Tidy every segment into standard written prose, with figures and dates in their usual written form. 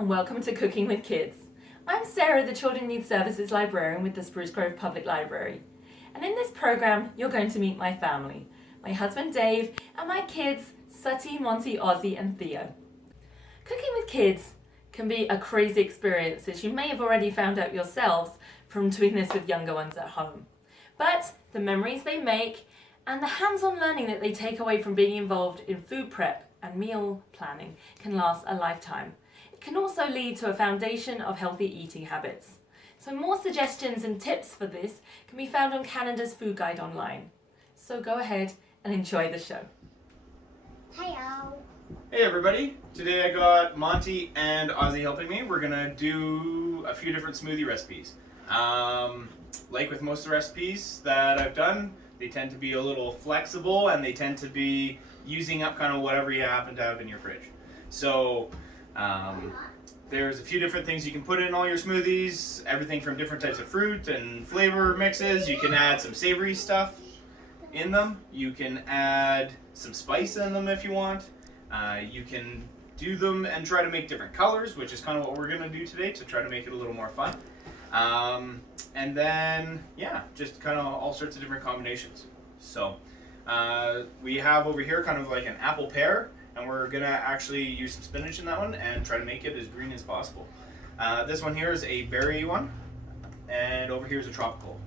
and welcome to Cooking with Kids. I'm Sarah, the Children Needs Services Librarian with the Spruce Grove Public Library. And in this program, you're going to meet my family, my husband Dave, and my kids, Sutty, Monty, Ozzy, and Theo. Cooking with kids can be a crazy experience, as you may have already found out yourselves from doing this with younger ones at home. But the memories they make and the hands-on learning that they take away from being involved in food prep and meal planning can last a lifetime. It can also lead to a foundation of healthy eating habits. So more suggestions and tips for this can be found on Canada's Food Guide online. So go ahead and enjoy the show. Hello. Hey everybody, today I got Monty and Ozzy helping me. We're gonna do a few different smoothie recipes. Like with most of the recipes that I've done, they tend to be a little flexible and they tend to be using up kind of whatever you happen to have in your fridge. So there's a few different things you can put in all your smoothies, everything from different types of fruit and flavor mixes. You can add some savory stuff in them. You can add some spice in them if you want. You can do them and try to make different colors, which is kind of what we're going to do today to try to make it a little more fun. And then, yeah, just kind of all sorts of different combinations. So we have over here kind of like an apple pear, and we're going to actually use some spinach in that one and try to make it as green as possible. This one here is a berry one, and over here is a tropical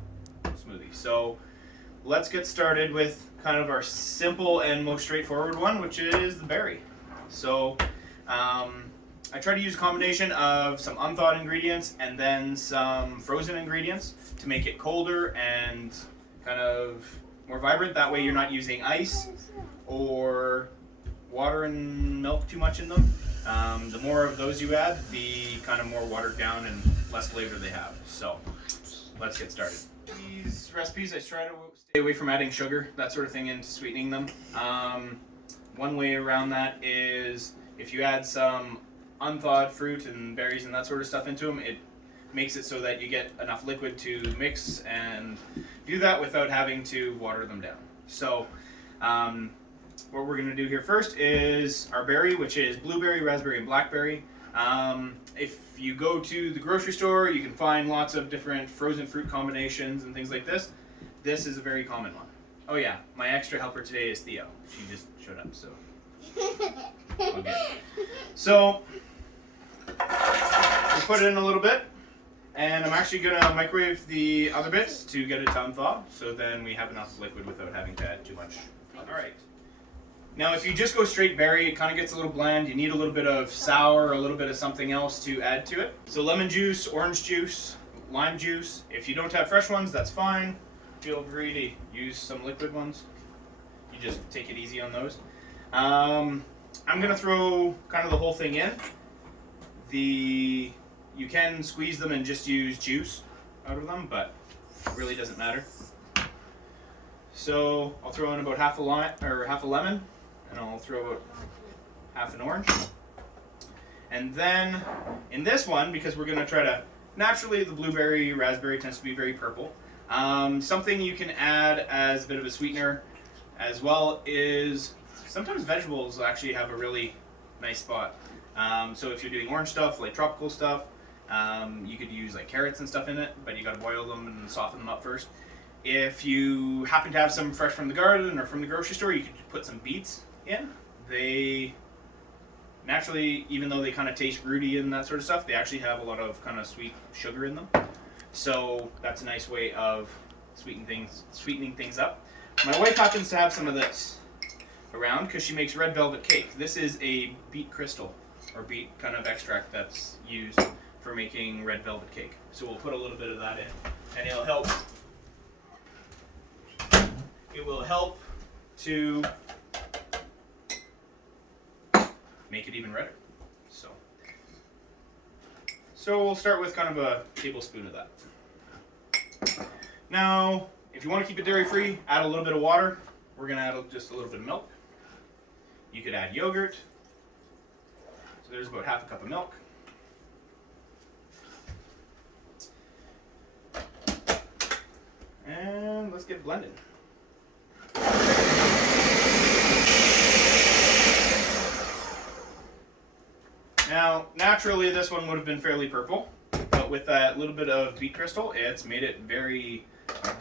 smoothie. So let's get started with kind of our simple and most straightforward one, which is the berry. So I try to use a combination of some unthawed ingredients and then some frozen ingredients to make it colder and kind of more vibrant. That way you're not using ice or water and milk too much in them. The more of those you add, the kind of more watered down and less flavor they have. So let's get started. These recipes, I try to stay away from adding sugar, that sort of thing, into sweetening them. One way around that is if you add some unthawed fruit and berries and that sort of stuff into them, it makes it so that you get enough liquid to mix and do that without having to water them down. So what we're going to do here first is our berry, which is blueberry, raspberry, and blackberry. If you go to the grocery store, you can find lots of different frozen fruit combinations and things like this. This is a very common one. Oh yeah, my extra helper today is Theo. She just showed up, so. Okay. So, we put it in a little bit, and I'm actually going to microwave the other bits to get it to unthaw, so then we have enough liquid without having to add too much. Alright. Now if you just go straight berry, it kind of gets a little bland. You need a little bit of sour, a little bit of something else to add to it. So lemon juice, orange juice, lime juice. If you don't have fresh ones, that's fine. Feel free to use some liquid ones. You just take it easy on those. I'm going to throw kind of the whole thing in. You can squeeze them and just use juice out of them, but it really doesn't matter. So I'll throw in about half a lemon, and I'll throw about half an orange. And then in this one, because we're going to try to, naturally the blueberry, raspberry tends to be very purple. Something you can add as a bit of a sweetener as well is sometimes vegetables actually have a really nice spot. So if you're doing orange stuff, like tropical stuff, you could use like carrots and stuff in it, but you got to boil them and soften them up first. If you happen to have some fresh from the garden or from the grocery store, you could put some beets in. They naturally, even though they kind of taste fruity and that sort of stuff, they actually have a lot of kind of sweet sugar in them. So that's a nice way of sweetening things up. My wife happens to have some of this around because she makes red velvet cake. This is a beet crystal or beet kind of extract that's used for making red velvet cake. So we'll put a little bit of that in, and it'll help. It will help to make it even redder. So we'll start with kind of a tablespoon of that. Now, if you want to keep it dairy-free, add a little bit of water. We're going to add just a little bit of milk. You could add yogurt. So there's about half a cup of milk. And let's get blended. Now naturally this one would have been fairly purple, but with that little bit of beet crystal, it's made it very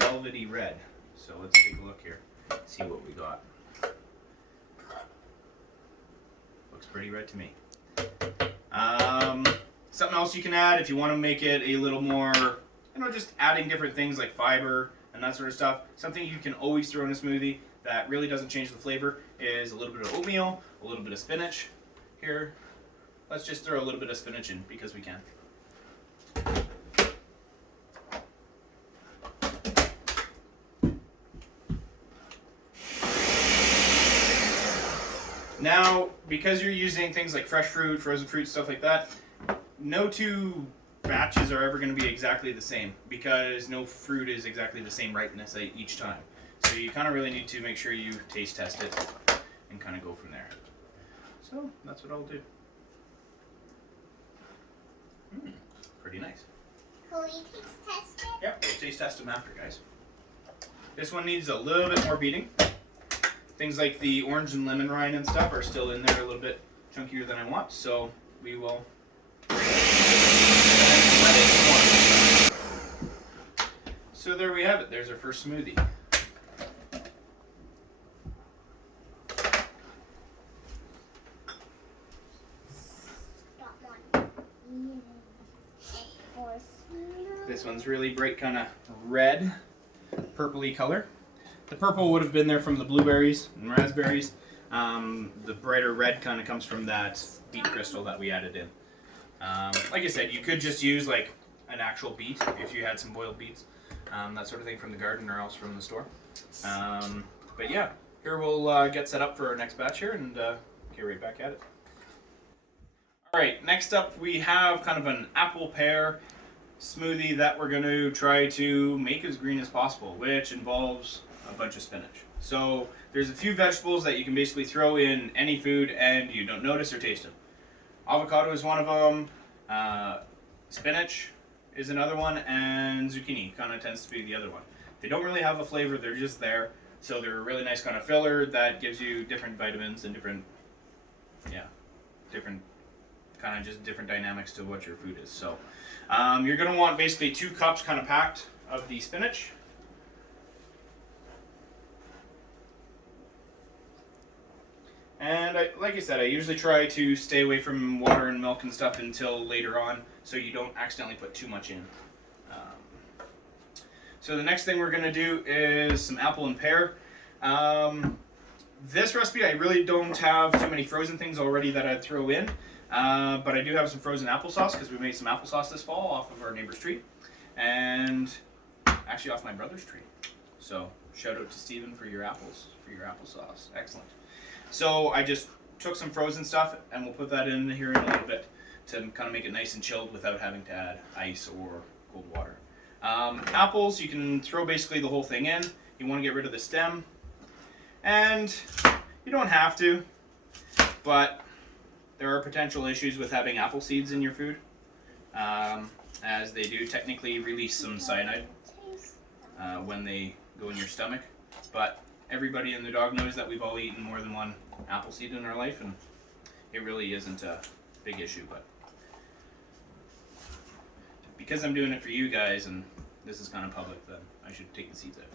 velvety red. So let's take a look here, see what we got. Looks pretty red to me. Something else you can add if you want to make it a little more, just adding different things like fiber and that sort of stuff. Something you can always throw in a smoothie that really doesn't change the flavor is a little bit of oatmeal, a little bit of spinach. Here, let's just throw a little bit of spinach in because we can. Now, because you're using things like fresh fruit, frozen fruit, stuff like that, no two batches are ever going to be exactly the same because no fruit is exactly the same ripeness each time. So you kind of really need to make sure you taste test it and kind of go from there. So that's what I'll do. Pretty nice. Can we taste test it? Yep, we'll taste test them after, guys. This one needs a little bit more beating. Things like the orange and lemon rind and stuff are still in there a little bit chunkier than I want, so we will let it warm. So there we have it. There's our first smoothie. This one's really bright, kind of red, purpley color. The purple would have been there from the blueberries and raspberries. The brighter red kind of comes from that beet crystal that we added in. Like I said, you could just use like an actual beet if you had some boiled beets, that sort of thing from the garden or else from the store. But yeah, here we'll get set up for our next batch here and get right back at it. Alright, next up we have kind of an apple pear smoothie that we're going to try to make as green as possible, which involves a bunch of spinach. So there's a few vegetables that you can basically throw in any food and you don't notice or taste them. Avocado is one of them, spinach is another one, and zucchini kind of tends to be the other one. They don't really have a flavor, they're just there. So they're a really nice kind of filler that gives you different vitamins and different dynamics to what your food is. So you're going to want basically 2 cups kind of packed of the spinach. And like I said, I usually try to stay away from water and milk and stuff until later on so you don't accidentally put too much in. So the next thing we're going to do is some apple and pear. This recipe, I really don't have too many frozen things already that I'd throw in. But I do have some frozen applesauce because we made some applesauce this fall off of our neighbor's tree. And actually off my brother's tree. So shout out to Steven for your apples, for your applesauce. Excellent. So I just took some frozen stuff and we'll put that in here in a little bit to kind of make it nice and chilled without having to add ice or cold water. Apples, you can throw basically the whole thing in. You want to get rid of the stem. And you don't have to, but there are potential issues with having apple seeds in your food, as they do technically release some cyanide when they go in your stomach. But everybody and their dog knows that we've all eaten more than one apple seed in our life, and it really isn't a big issue. But because I'm doing it for you guys and this is kind of public, then I should take the seeds out.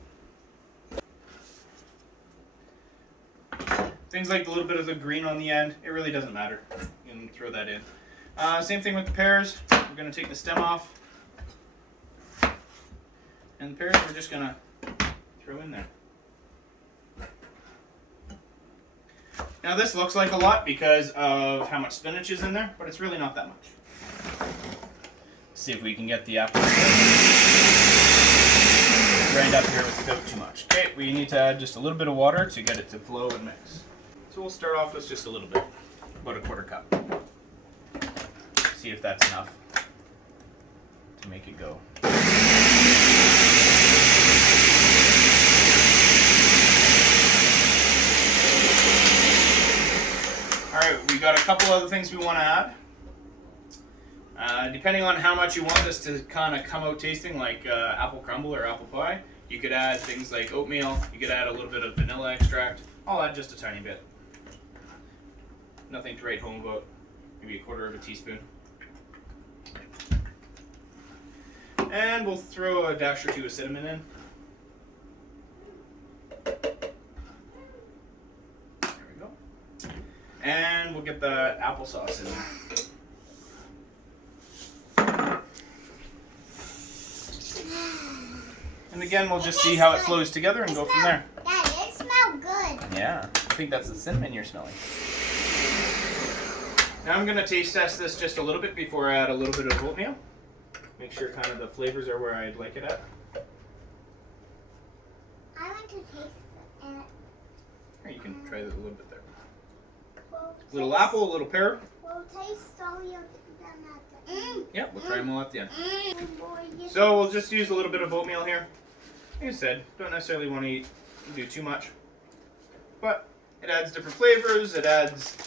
Things like a little bit of the green on the end, it really doesn't matter. You can throw that in. Same thing with the pears. We're going to take the stem off. And the pears we're just going to throw in there. Now this looks like a lot because of how much spinach is in there, but it's really not that much. Let's see if we can get the apple grind up here without too much. Okay, we need to add just a little bit of water to get it to flow and mix. So we'll start off with just a little bit, about a 1/4 cup. See if that's enough to make it go. Alright, we got a couple other things we want to add. Depending on how much you want this to kind of come out tasting like apple crumble or apple pie, you could add things like oatmeal, you could add a little bit of vanilla extract. I'll add just a tiny bit. Nothing to write home about, maybe 1/4 of a teaspoon. And we'll throw a dash or two of cinnamon in. There we go. And we'll get the applesauce in there. And again, we'll just see how it flows together and go from there. Dad, it smells good. Yeah, I think that's the cinnamon you're smelling. Now I'm going to taste test this just a little bit before I add a little bit of oatmeal. Make sure kind of the flavors are where I'd like it at. I want to taste it. Here, you can try this a little bit there. We'll A little taste- apple, a little pear. We'll taste all of them at the end. Yeah, we'll try them all at the end. Boy, So we'll just use a little bit of oatmeal here. Like I said, don't necessarily want to do too much. But it adds different flavors. It adds...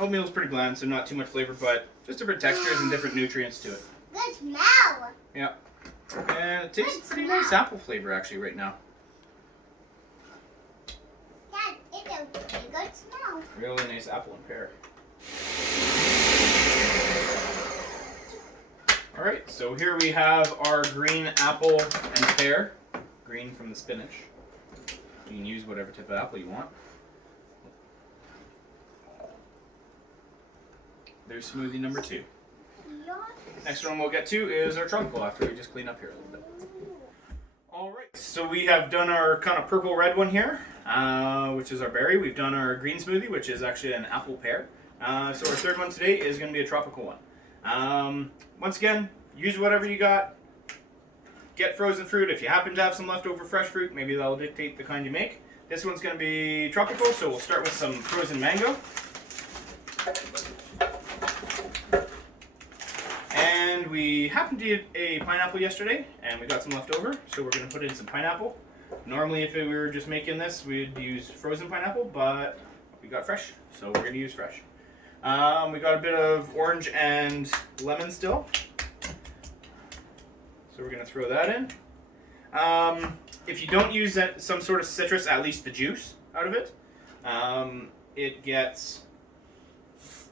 oatmeal is pretty bland, so not too much flavor, but just different textures and different nutrients to it. good smell. Yeah. And it tastes pretty nice apple flavor actually right now. Dad, it's a really good smell. Really nice apple and pear. Alright, so here we have our green apple and pear. Green from the spinach. You can use whatever type of apple you want. There's smoothie number 2. Next one we'll get to is our tropical after we just clean up here a little bit. Alright, so we have done our kind of purple-red one here, which is our berry. We've done our green smoothie, which is actually an apple pear. So our third one today is going to be a tropical one. Once again, use whatever you got. Get frozen fruit. If you happen to have some leftover fresh fruit, maybe that'll dictate the kind you make. This one's going to be tropical, so we'll start with some frozen mango. And we happened to eat a pineapple yesterday, and we got some left over, so we're going to put in some pineapple. Normally, if we were just making this, we'd use frozen pineapple, but we got fresh, so we're going to use fresh. We got a bit of orange and lemon still, so we're going to throw that in. If you don't use some sort of citrus, at least the juice out of it, it gets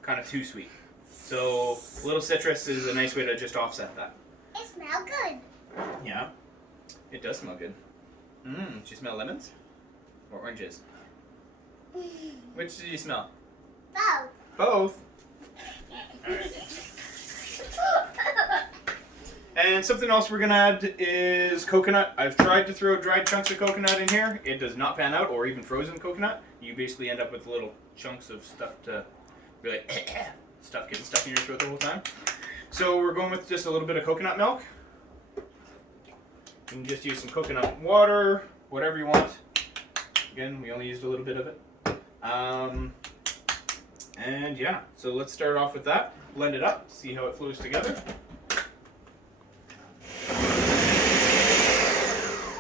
kind of too sweet. So a little citrus is a nice way to just offset that. It smells good. Yeah, it does smell good. Do you smell lemons or oranges? Which did you smell? Both. Both. All right. And something else we're gonna add is coconut. I've tried to throw dried chunks of coconut in here. It does not pan out, or even frozen coconut. You basically end up with little chunks of stuff to really stuff getting stuck in your throat the whole time. So we're going with just a little bit of coconut milk. You can just use some coconut water, whatever you want. Again, we only used a little bit of it. And yeah, so let's start off with that. Blend it up, see how it flows together.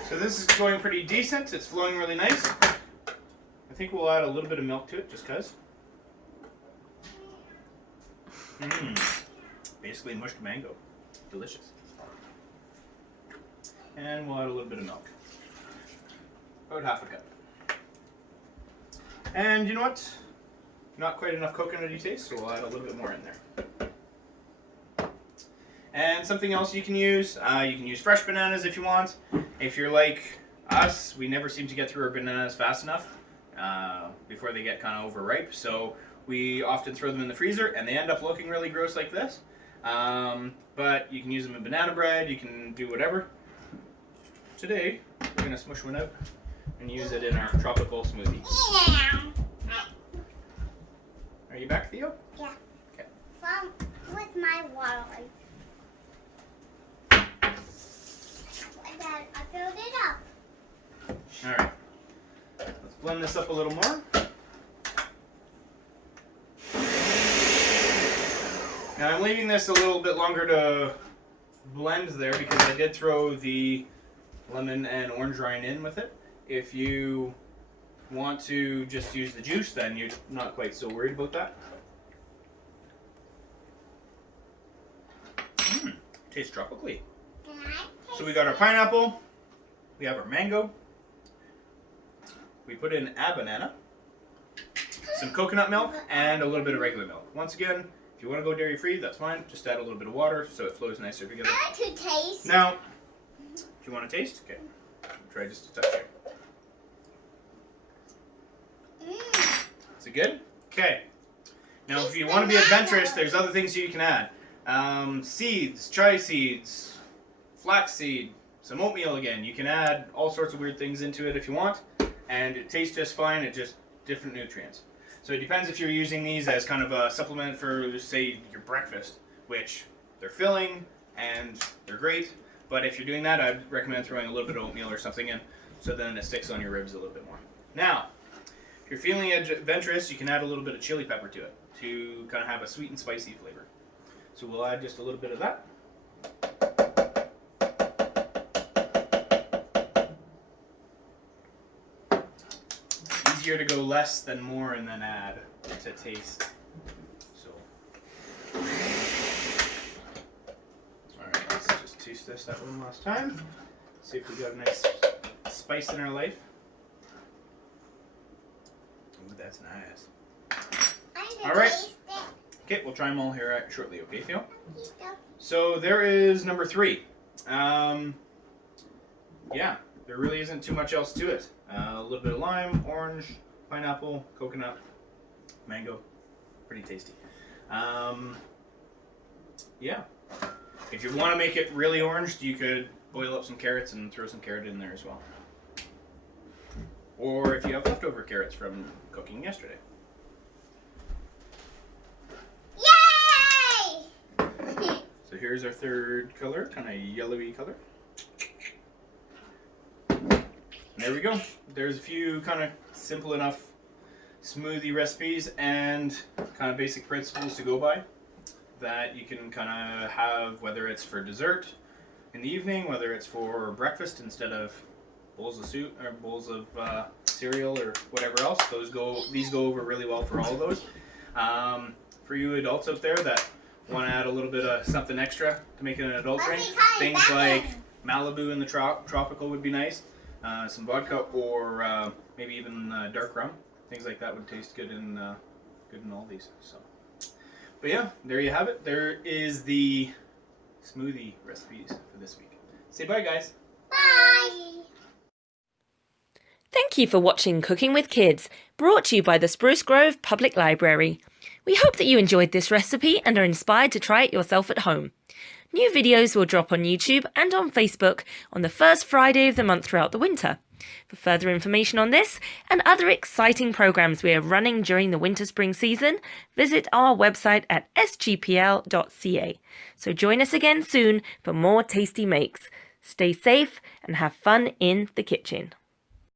So this is going pretty decent. It's flowing really nice. I think we'll add a little bit of milk to it just because. Basically mushed mango. Delicious. And we'll add a little bit of milk. About half a cup. And you know what? Not quite enough coconutty taste, so we'll add a little bit more in there. And something else you can use fresh bananas if you want. If you're like us, we never seem to get through our bananas fast enough before they get kind of overripe. So we often throw them in the freezer and they end up looking really gross like this. But you can use them in banana bread, you can do whatever. Today, we're going to smush one out and use it in our tropical smoothie. Yeah. Are you back, Theo? Yeah. Okay. With my water. Dad, I filled it up. Alright. Let's blend this up a little more. Now I'm leaving this a little bit longer to blend there because I did throw the lemon and orange rind in with it. If you want to just use the juice, then you're not quite so worried about that. Tastes tropically. Can I So we got our pineapple, we have our mango, we put in a banana, some coconut milk, and a little bit of regular milk. Once again, if you want to go dairy-free, that's fine. Just add a little bit of water so it flows nicer together. I like to taste. Now, do you want to taste? Okay. Try just a touch here. Is it good? Okay. Now, if you want to be adventurous, there's other things you can add. Seeds, chia seeds, flaxseed, some oatmeal again. You can add all sorts of weird things into it if you want, and it tastes just fine. It's just different nutrients. So it depends if you're using these as kind of a supplement for, say, your breakfast, which they're filling and they're great. But if you're doing that, I'd recommend throwing a little bit of oatmeal or something in, so then it sticks on your ribs a little bit more. Now, if you're feeling adventurous, you can add a little bit of chili pepper to it to kind of have a sweet and spicy flavor. So we'll add just a little bit of that. Easier to go less than more and then add to taste. So, alright, let's just taste this that one last time. See if we got a nice spice in our life. Ooh, that's nice. Alright. Okay, we'll try them all here shortly, okay, Theo? So there is number 3. Yeah, there really isn't too much else to it. A little bit of lime, orange, pineapple, coconut, mango. Pretty tasty. Yeah. If you want to make it really orange, you could boil up some carrots and throw some carrot in there as well. Or if you have leftover carrots from cooking yesterday. Yay! So here's our third color, kind of yellowy color. There we go. There's a few kind of simple enough smoothie recipes and kind of basic principles to go by that you can kind of have, whether it's for dessert in the evening, whether it's for breakfast instead of bowls of soup or bowls of cereal or whatever else. These go over really well for all of those. For you adults out there that want to add a little bit of something extra to make it an adult drink, things like Malibu in the tropical would be nice. Some vodka or maybe even dark rum. Things like that would taste good in all these. So, but yeah, there you have it. There is the smoothie recipes for this week. Say bye, guys. Bye! Thank you for watching Cooking with Kids, brought to you by the Spruce Grove Public Library. We hope that you enjoyed this recipe and are inspired to try it yourself at home. New videos will drop on YouTube and on Facebook on the first Friday of the month throughout the winter. For further information on this and other exciting programs we are running during the winter-spring season, visit our website at sgpl.ca. So join us again soon for more tasty makes. Stay safe and have fun in the kitchen.